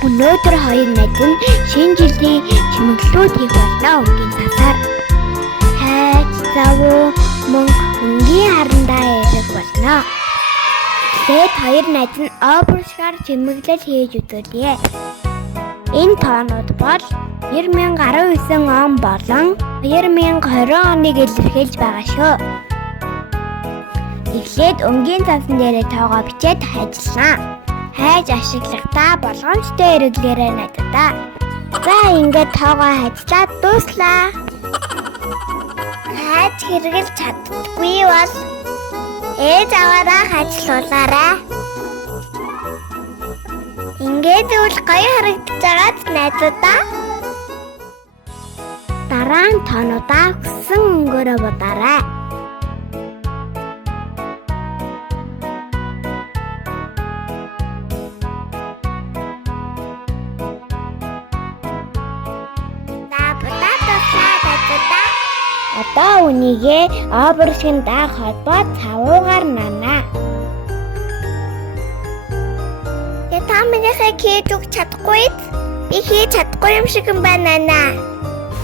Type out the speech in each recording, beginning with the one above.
Өнөөдөр хоёр найз нь шинэ жилийн чимэглэлүүд хийх болно өнгийн цасаар. Хайж, завуу, мөн өнгийн харандаа ярих болно. Тэгээд хоёр найз нь опершгаар чимэглэл хийж үзүүлье. Энэ тоонууд бол 2019 он болон 2020 оныг илэрхийлж байгаа шүү. Эхлээд өнгийн цасан дээрээ тоогоо бичээд хайжлаа. Хайж ашиглахдаа болгоомжтой хэрэглээрэй надад. За ингээд тоогоо хайжлаад дууслаа. Хайж хэрэглэж чаддаггүй бол ээж аваараа хайжлуулаарай. Ингээд үл гоё харагдаж байгаад найзуудаа. Дараа нь тоонуудаа хүссэн өнгөөрөө бодоорой. Одоо үнийгээ опершин даах холбоо цавуугаар нанаа. Та минийхээ хийж өгч чадахгүй биз? Би хийж чадахгүй юм шиг юм байна наа.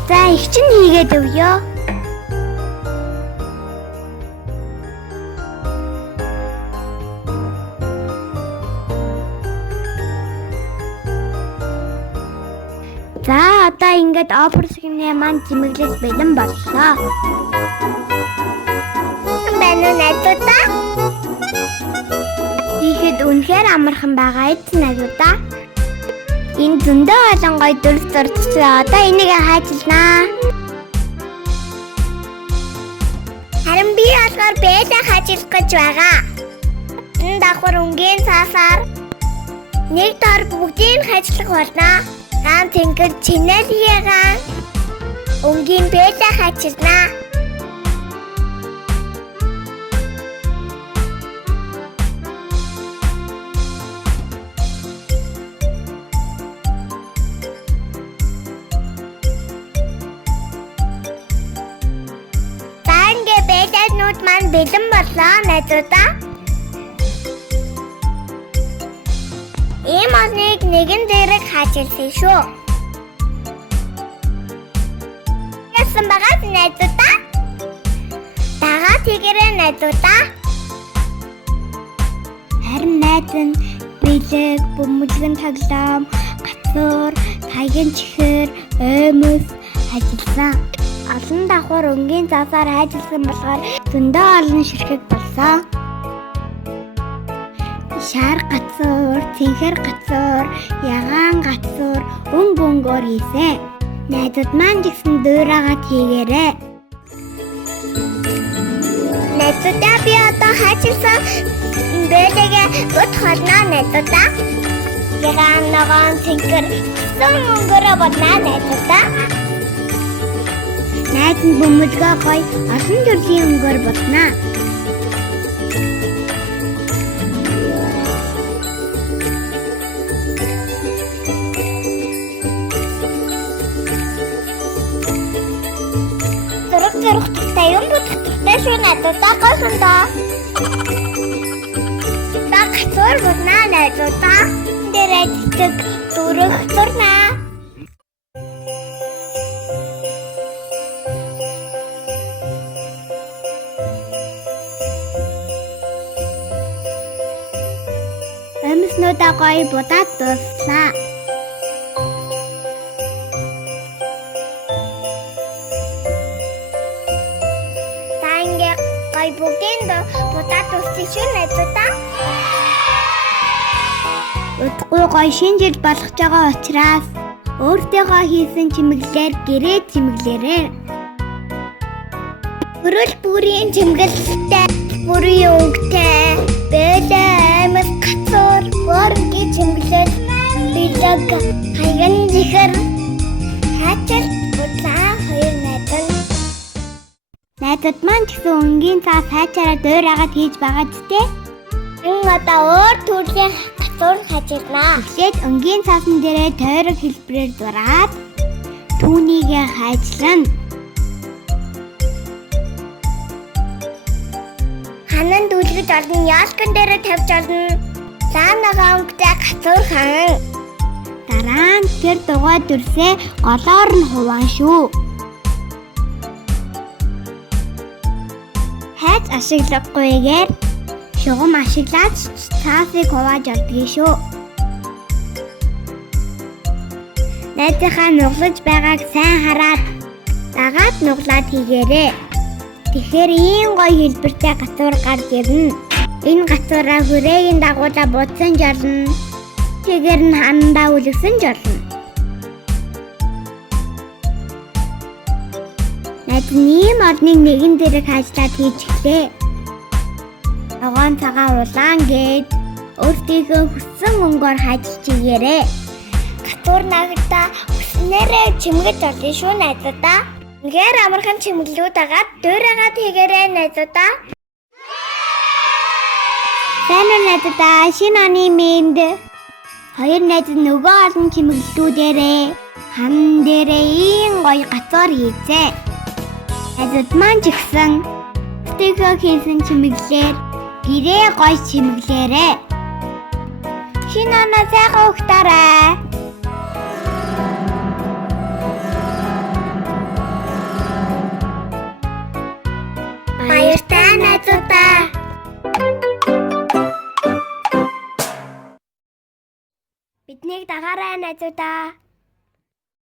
За их чинь хийгээд өгье. За одоо ингээд опершны маань чимэглэж бэлэн боллоо. Бэнэ найзуудаа. Ихэд үнэхээр амархан байгаа эд найзуудаа. Энэ зөндөө олон гоё дүрс зурчихлаа. Одоо энийг хайчилнаа. Харин би алгаар бэлээ хайчилах гэж байгаа. Энэ давхар өнгийн цаасаар нэг дор бүгдийг хайчлах болно. Гаан тэнгэр чинэлийгээ өнгийн бэлээ хайчилнаа. Нүүд маань бэлэн боллоо найзуудаа. Ийм осныг нэгэн зэрэг хаачилсан шүү. Яасан байгаа найзуудаа? Дагаа тэгэрэй найзуудаа. Харин найз нь бэлэг, бөмбөлгөн тоглоом, гацуур, таягийн чихэр, оймос хажилсан. Олон давхар өнгийн цасаар хайжилсан болохоор зөндөө олон ширхэг болсон. Шар гацуур, цэнхэр гацуур, ягаан гацуур, өнгөөр хийсэн. Найзууд маань гэсэн дуурайгаад хийгээрэй. Найзуудаа би одоо хайжилсан бэлэгээ бут холноо найзуудаа. Ягаан ногоон цэнхэр өнгөөрөө боднаа найзуудаа. Найз нь бөмбөлгөө гоё олон төрлийн өнгөөр боднаа. Зургтай юм бодохтой шүү надад гойсондоо. Так зур боднаа найзуудаа. Дээрээ цэцэг дөрөх зурнаа. Амьснуудаа гоё будаад дууслаа. Та ингээ гоё бүгдийн будаад дуусчих шүү найзуудаа. Удахгүй гоё шинэ жил болох байгаа учраас өөртөөгөө хийсэн чимэглэлээр гэрээ чимэглээрэй. Өрөөл бүрийн чимгэлтэй, бүрийн өнгөтэй, бэлээ аймаг гацуур, боргийн чимгэлэл, бэлэг, хаян зихэр, хачил будлаа хоёр найз. Найзууд маань гэсэн өнгийн цаас хайчаараа дуурайгаад хийж байгаа ч тийм. Одоо өөр төрлийн гацуур хайчилнаа. Эхлээд өнгийн цаасан дээрээ тойрог хэлбэрээр дураад түүнийг хайчлана. Ханан дүүлгэж олно, яалкан дээрээ тавьж олно. Лаанагаа өнгөтэй гацуур хан. Тэгэхээр дугуй дүрсээ голоор нь хуваан шүү. Хайц ашиглахгүйгээр шугам ашиглаад цаасыг хувааж олдгий шүү. Найзынхаа нуглаж байгааг сайн хараад дагаад нуглаад хийгээрэй. Тэгэхээр ийм гоё хэлбэртэй гацуур гарч ирнэ. Энэ гацуураа хүрээгийн дагуулаа будсан жолно. Тэгээр нь ханандаа үлгсэн жолно. Найз нь ийм орныг нэгэн зэрэг хаачлаад хийж эхлэе. Ногоон цагаан улаан гээд өөртөөхөө хүссэн өнгөөр хаачих чигээрээ. Гацуур нагтаа хүснээрээ чимгэж олно шүү найзуудаа. Үнэхээр амархан чимэглүүд агаад дуурайгаад хийгээрэй найзуудаа. Сайн уу найзуудаа, шинэ оны мэнд хоёр найз нөгөө олон чимэглүүдээрээ хан дээрээ ийм гоё гацуур хийцээ. Найзууд маань ч ихсэн өөртөөхөө хийсэн чимэглэлээр гэрээ гоё чимэглээрээ. Шинэ оноо сайхан ухтаарай. Баяртай найзуудаа. Биднийг дагаарай найзуудаа.